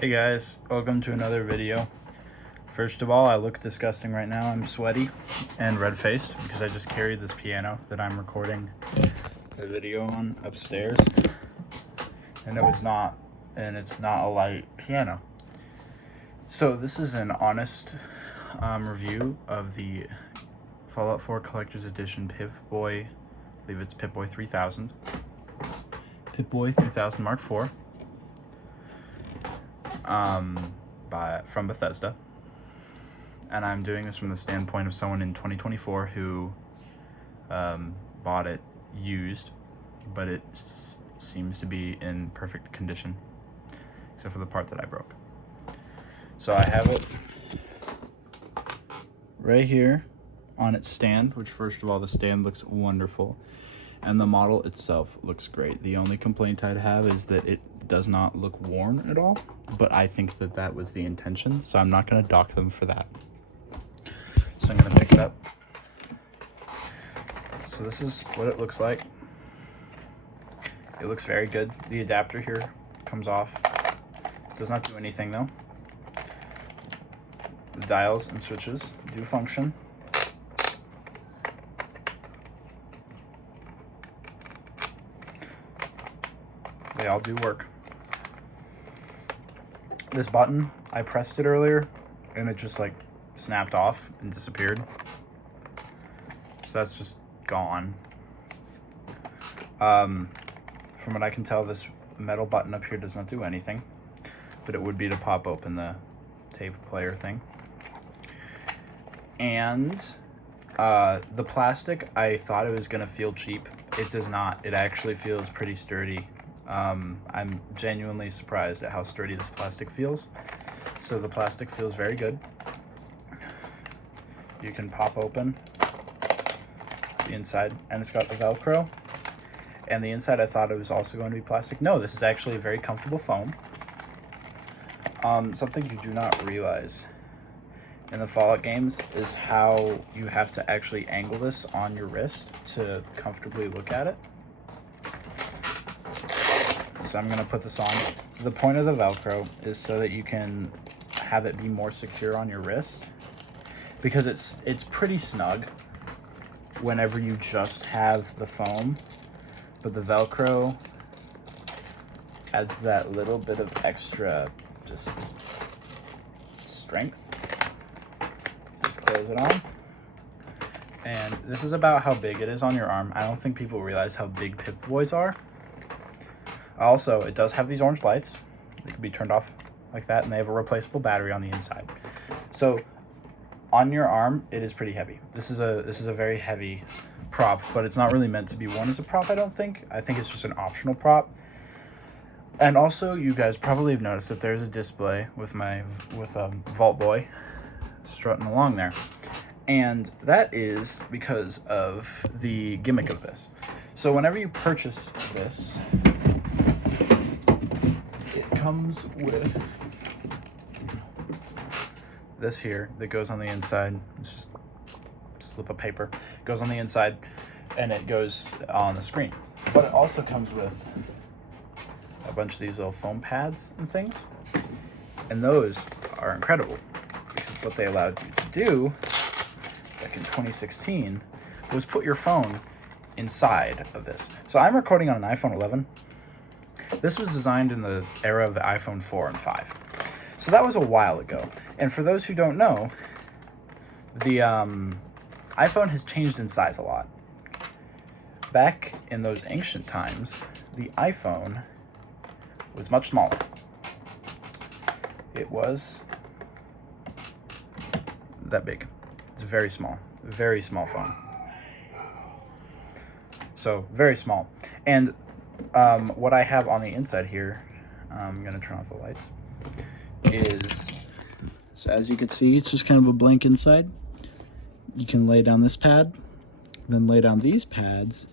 Hey guys, welcome to another video. First of all, I look disgusting right now. I'm sweaty and red-faced because I just carried this piano that I'm recording the video on upstairs. And it's not a light piano. So this is an honest review of the Fallout 4 Collector's Edition Pip Boy. I believe it's Pip Boy 3000. Pip Boy 3000 Mark IV. From Bethesda, and I'm doing this from the standpoint of someone in 2024 who bought it used, but it seems to be in perfect condition except for the part that I broke. So I have it right here on its stand, which first of all, the stand looks wonderful and the model itself looks great. The only complaint I'd have is that it does not look worn at all, but I think that that was the intention, so I'm not going to dock them for that. So I'm going to pick it up. So this is what it looks like. It looks very good. The adapter here comes off. Does not do anything though. The dials and switches do function. They all do work. This button, I pressed it earlier and it just like snapped off and disappeared. So that's just gone. From what I can tell, this metal button up here does not do anything, but it would be to pop open the tape player thing. And the plastic, I thought it was gonna feel cheap. It does not. It actually feels pretty sturdy. I'm genuinely surprised at how sturdy this plastic feels. So the plastic feels very good. You can pop open the inside, and it's got the Velcro. And the inside, I thought it was also going to be plastic. No, this is actually a very comfortable foam. Something you do not realize in the Fallout games is how you have to actually angle this on your wrist to comfortably look at it. So I'm going to put this on. The point of the Velcro is so that you can have it be more secure on your wrist, because it's pretty snug whenever you just have the foam, but the Velcro adds that little bit of extra just strength. Just close it on. And this is about how big it is on your arm. I don't think people realize how big Pip Boys are. Also, it does have these orange lights. They can be turned off like that, and they have a replaceable battery on the inside. So on your arm, it is pretty heavy. This is a very heavy prop, but it's not really meant to be worn as a prop, I don't think. I think it's just an optional prop. And also, you guys probably have noticed that there's a display with Vault Boy strutting along there. And that is because of the gimmick of this. So whenever you purchase this, it comes with this here that goes on the inside. It's just a slip of paper. It goes on the inside and it goes on the screen. But it also comes with a bunch of these little foam pads and things. And those are incredible because what they allowed you to do back in 2016 was put your phone inside of this. So I'm recording on an iPhone 11. This was designed in the era of the iPhone 4 and 5. So that was a while ago. And for those who don't know, the iPhone has changed in size a lot. Back in those ancient times, the iPhone was much smaller. It was that big. It's very small phone. So very small. And what I have on the inside here, I'm going to turn off the lights, is, so as you can see, it's just kind of a blank inside. You can lay down this pad, then lay down these pads,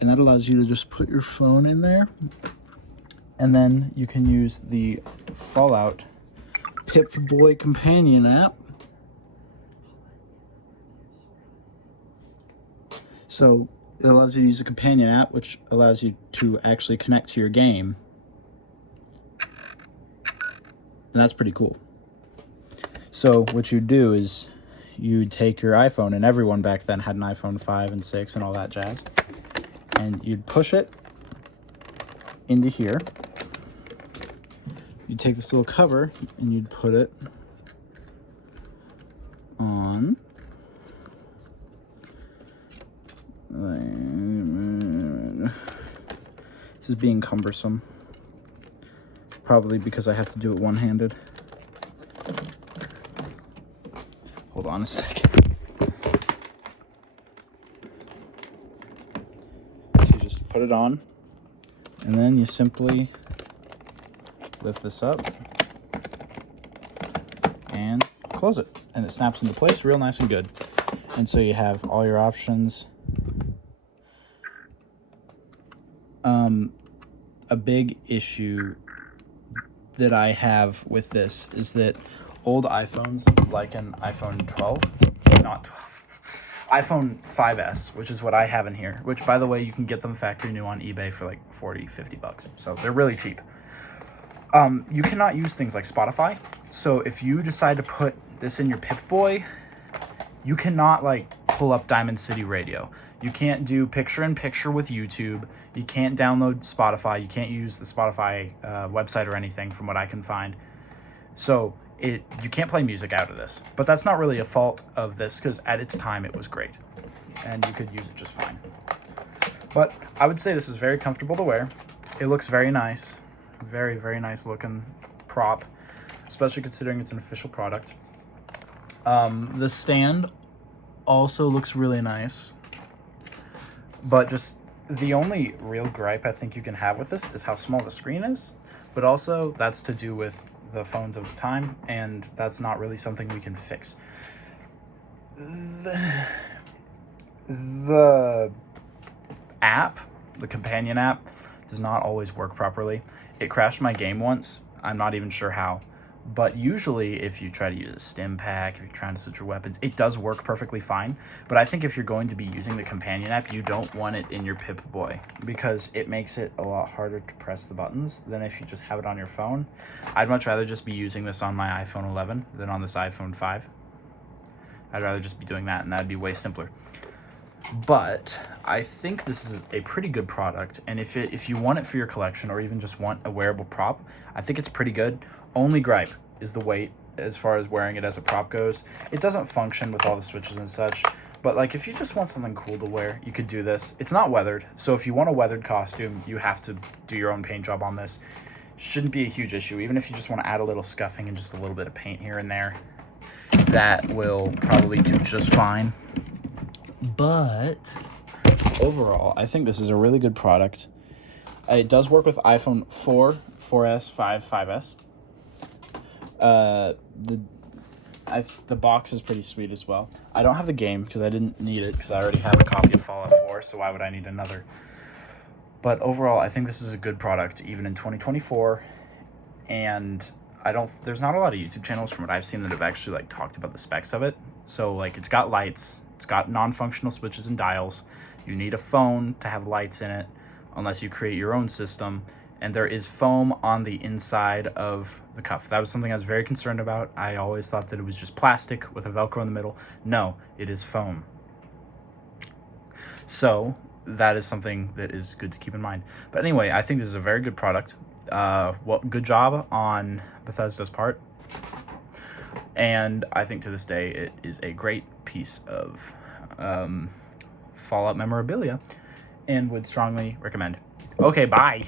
and that allows you to just put your phone in there. And then you can use the Fallout Pip Boy companion app. So it allows you to use a companion app, which allows you to actually connect to your game And that's pretty cool. So what you do is you take your iPhone, and everyone back then had an iPhone 5 and 6 and all that jazz, and you'd push it into here. You'd take this little cover and you'd put it on. This is being cumbersome. Probably because I have to do it one-handed. Hold on a second. So you just put it on, and then you simply lift this up and close it, and it snaps into place real nice and good. And so you have all your options. A big issue that I have with this is that old iPhones, like an iPhone 12, not 12, iPhone 5S, which is what I have in here, which, by the way, you can get them factory new on eBay for like 40, 50 bucks. So they're really cheap. You cannot use things like Spotify. So if you decide to put this in your Pip Boy, you cannot like pull up Diamond City Radio. You can't do picture-in-picture with YouTube. You can't download Spotify. You can't use the Spotify website or anything from what I can find. So you can't play music out of this. But that's not really a fault of this, because at its time it was great. And you could use it just fine. But I would say this is very comfortable to wear. It looks very nice. Very, very nice looking prop, especially considering it's an official product. The stand also looks really nice. But just the only real gripe I think you can have with this is how small the screen is. But also that's to do with the phones of the time, and that's not really something we can fix. The app, the companion app, does not always work properly. It crashed my game once. I'm not even sure how. But usually if you try to use a stim pack, if you're trying to switch your weapons, it does work perfectly fine. But I think if you're going to be using the companion app, you don't want it in your Pip Boy, because it makes it a lot harder to press the buttons than if you just have it on your phone. I'd much rather just be using this on my iPhone 11 than on this iPhone 5. I'd rather just be doing that, and that'd be way simpler. But I think this is a pretty good product, and if you want it for your collection, or even just want a wearable prop, I think it's pretty good. Only gripe is the weight as far as wearing it as a prop goes. It doesn't function with all the switches and such, but like if you just want something cool to wear, you could do this. It's not weathered, so if you want a weathered costume, you have to do your own paint job on this. Shouldn't be a huge issue. Even if you just want to add a little scuffing and just a little bit of paint here and there, that will probably do just fine. But overall, I think this is a really good product. It does work with iPhone 4, 4S, 5, 5S. The box is pretty sweet as well. I don't have the game because I didn't need it, because I already have a copy of Fallout 4, so why would I need another? But overall, I think this is a good product, even in 2024. And there's not a lot of YouTube channels from what I've seen that have actually like talked about the specs of it. So like it's got lights, it's got non-functional switches and dials. You need a phone to have lights in it, unless you create your own system. And there is foam on the inside of the cuff. That was something I was very concerned about. I always thought that it was just plastic with a Velcro in the middle. No, it is foam. So that is something that is good to keep in mind. But anyway, I think this is a very good product. Good job on Bethesda's part. And I think to this day it is a great piece of Fallout memorabilia, and would strongly recommend. Okay, bye.